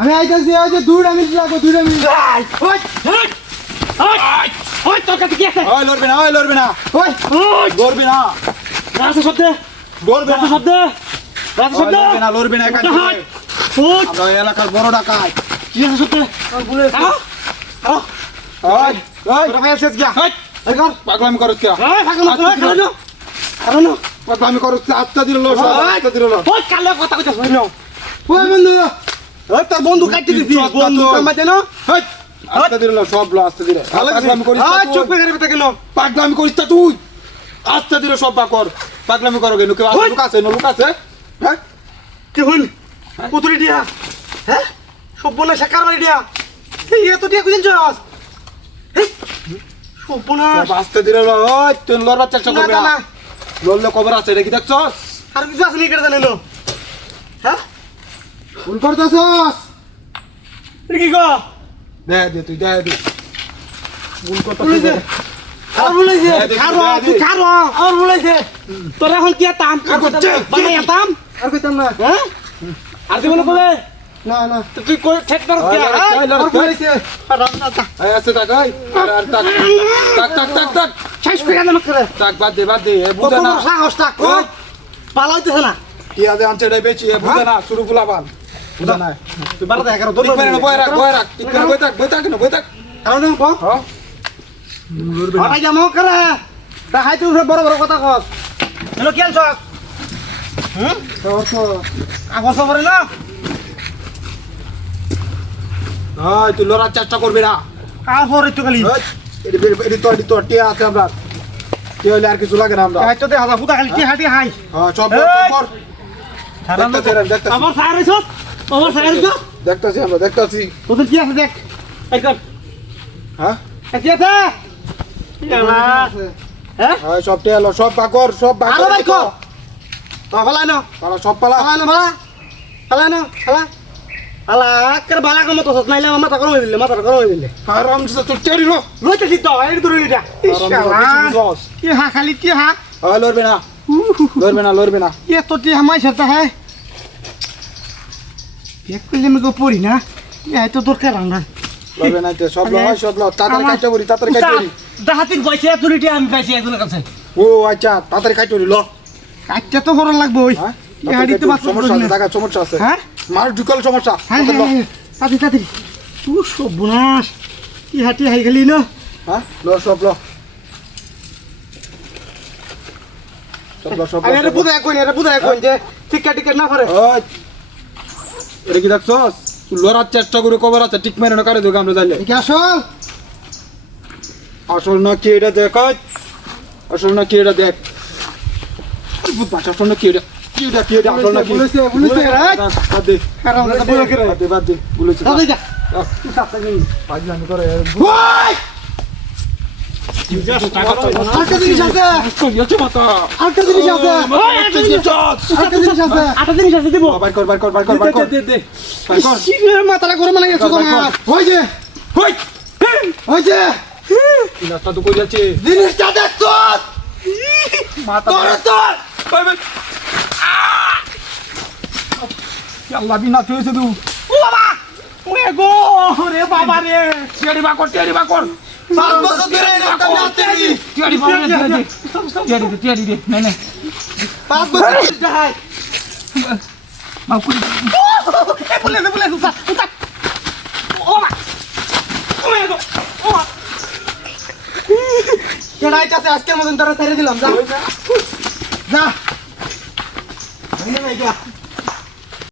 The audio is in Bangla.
আমি আইতাছি ওই যে 2 মিনিট লাগবে 2 মিনিট ওই ওই তোর কাছে কি আছে? ওই লড়বে না ওই লড়বে না ওই লড়বে না রাসে শব্দে লড়বে না শব্দে রাসে ওই শব্দে লড়বে না এখান থেকে ওই আমরা এই এলাকার বড় ডাকাত কি আছে শব্দে বলে ওই তোরা ভাই এসে গিয়া এই কর পাগলামি করছ কি ওই পাগল কারণ কারণ পাগলামি করছ আত্মা দিল লো আত্মা দিল লো ওই কালে কথা কইতাছ ভাই নাও ওই বন্ধু ওই তোর বন্ধু কাটতে দিবি বন্ধু কামাতে না হেই আস্তে দিল লো সব লো আস্তে দিলে পাগলামি করিস আ চুপ করে রেখে কেন পাগলামি করিস তা তুই আস্তে দিল সব কর পাগলামি করো কেন কেউ লুক আছে না লুক আছে হ্যাঁ কি হইল পুতুলি দিয়া হ্যাঁ সব বলে শেখার বাড়ি দিয়া এই এত দিয়া কইছেন জস সব বনা আস্তে দিল লো ওই তুই লড়বার চেষ্টা করবি না লড়লে কবর আছে এটা কি দেখছস আর কিছু আছে নি কেটে জানেন হ্যাঁ ভুল করতেছস কি গো দে দে তুই দে দে ভুল বলেছে করতেছস আর বলেছে খারো তুই খারো আর বলেছে তোর এখন কি আতাম বানাই আতাম আর কইতাম না হ্যাঁ আর কি বলে বলে না না তুই কই ঠেক পারছ কি আর বলেছে এই আছে তাক এই আর তাক তাক তাক তাক তাক শেষ করে না করে তাক বাদ দে এ বুঝা না সাহস টাক কই পালাইতেছ না কি আদে আনছে এটাই বেচি এ বুঝা না শুরু ফুলাবান বুঝা না তুই বারো দেখা ঠিক করে না বয় রাখ ঠিক করে বই থাক না বই থাক কারণ কো হ্যাঁ হঠাৎ যাবো করে তা হাই তুই বড় বড় কথা কস হ্যালো কি আনছ আগর সবরে না এই তুই লড়ার চেষ্টা করবি না কাপড় একটু খালি এটি তো টিয়া আছে আমরা টিয়া হলে আর কিছু লাগে না আমরা হাই তো দেখা ফুটা খালি কি হাঁটি হাই হ্যাঁ সব দেখতেছি আমার সাইরেছ আমার সাইরেছ দেখতেছি আমরা দেখতেছি তোদের কি আছে দেখ একদম হ্যাঁ কি আছে হ্যাঁ হ্যাঁ সব টিয়া লো সব বাকর সব বাকর আলো ভাই কো তো ভালাই না পালা সব পালা ভালাই না ভালাই না ভালা আলা করে ভালা কম তো নাইলে মাথা গরম হয়ে দিলে মাথা গরম হয়ে দিলে আরাম সে তো টেরি লো রইতে ঠিক তো এই দূরে এটা কি হা খালি কি হা হ্যাঁ লড়বে না ये तो ती हमारे साथ है ये कुछ में को पूरी ना ये तो दूर कर रहा है লড়বে না তে সব লো তাড়াতাড়ি কাটতে বলি তাড়াতাড়ি কাটতে বলি দাহাতিন পয়সা তুলিটি আমি পাইছি একজনের কাছে ও আচ্ছা তাড়াতাড়ি কাটতে বলি লো কাটতে তো করা লাগবে ওই হ্যাঁ এই হাড়ি তো বাস সমস্যা আছে জায়গা সমস্যা আছে হ্যাঁ মার ঢুকাল সমস্যা হ্যাঁ তাড়াতাড়ি তাড়াতাড়ি তু সব বুনাস কি হাঁটি হাই গেলি না হ্যাঁ লো সব লো আরে রে বুদা কোন যে টিকেট না করে ওই এটা কি দেখছস তুই লড়ার চেষ্টা করে কবর আছে ঠিক মেরে না করে দেবো আমরা জানলে কি আসল আসল না কি এটা দেখ আসল না কি এটা দেখ আসল না কি এটা কি এটা আসল না কি বলেছে বাদ দে কারণ বাদ দে বলেছে দাদা যা পাগলামি করে ওই আরেকটা জিনিস আছে আরেকটা জিনিস আছে আরেকটা জিনিস আছে দিব বার কর দে শিবের মাথাটা গরম লাগে ছোট না ওই যে কি নাস্তা তো কই যাচ্ছে জিনিসটা দেখছো মাথা তোর তোর আল্লাহ বিনা চয়েছে তুই ও বাবা ওরে গো রে বাবা রে টিয়ারি বাকর 5 বছর ধরে এটা নাতে দি টিয়ারি দে নে 5 বছর যাই মাকুরি বলে উঠা ও মা ওরে গো ও মা কেডাইতাছে আজকের মতন তোরা ছেড়ে দিলাম যা যা